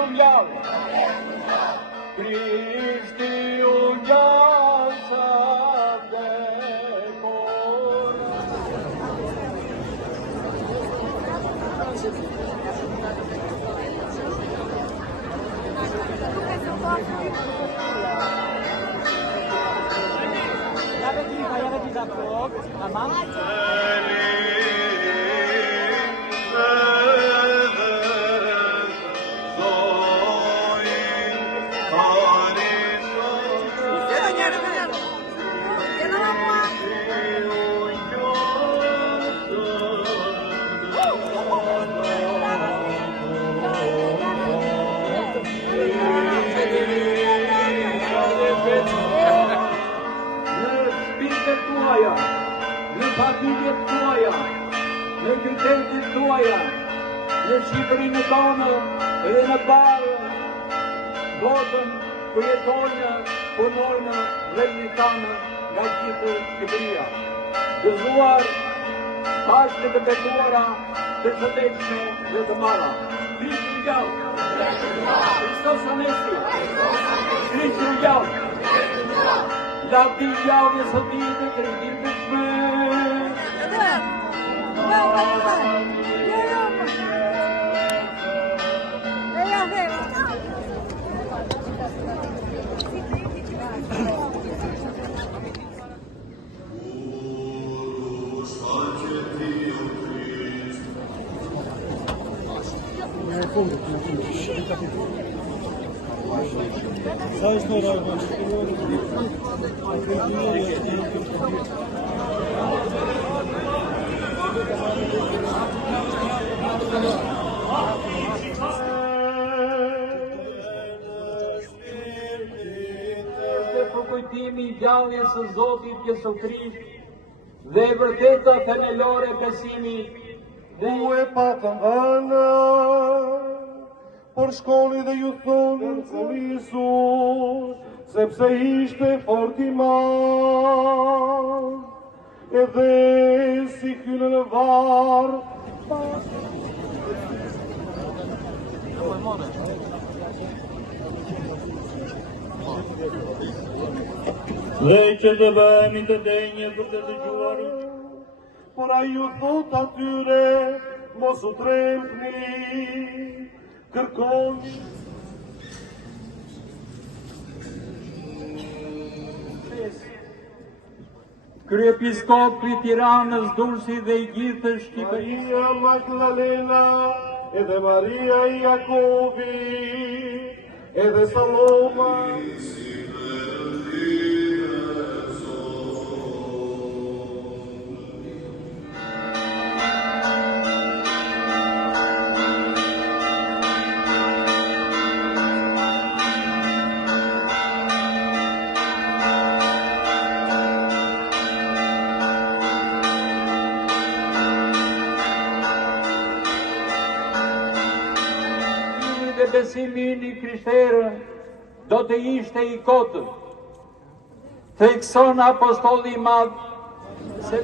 u ngjall, Krishti u ngjall sa vdekor. Në familjet tuaja, në qytetet tuaja, në Shqipërinë tonë edhe në barë botën ku jetojnë, punojnë vëllezërit tanë nga gjithë Shqipëria. Gëzuar, pashtë të betuara, të shëndetshme dhe të mara. Krishti u ngjall, Hristos Anesti, Krishti u ngjall. Lavdi gjallë së ditë të rritishme. Përkujtimi i gjalljes së Zotit Jesu Krisht dhe e vërteta themelore besimit. U e patëm dhënë, por shkoni dhe ju thonë në Isus, sepse ishte fort i madh, edhe si hynë në varë. Dhe që të bëhemi të denjë për të dëgjuar, por a ju thot atyre, mos u trembni, kërkoni. Kryepiskopi i Tiranës, Durrësit dhe i gjithë Shqipërisë, Maria Magdalena, edhe Maria i Jakobi, edhe Saloma, besimin i krishterë do të ishte i kotë. Thekson apostoli i madh se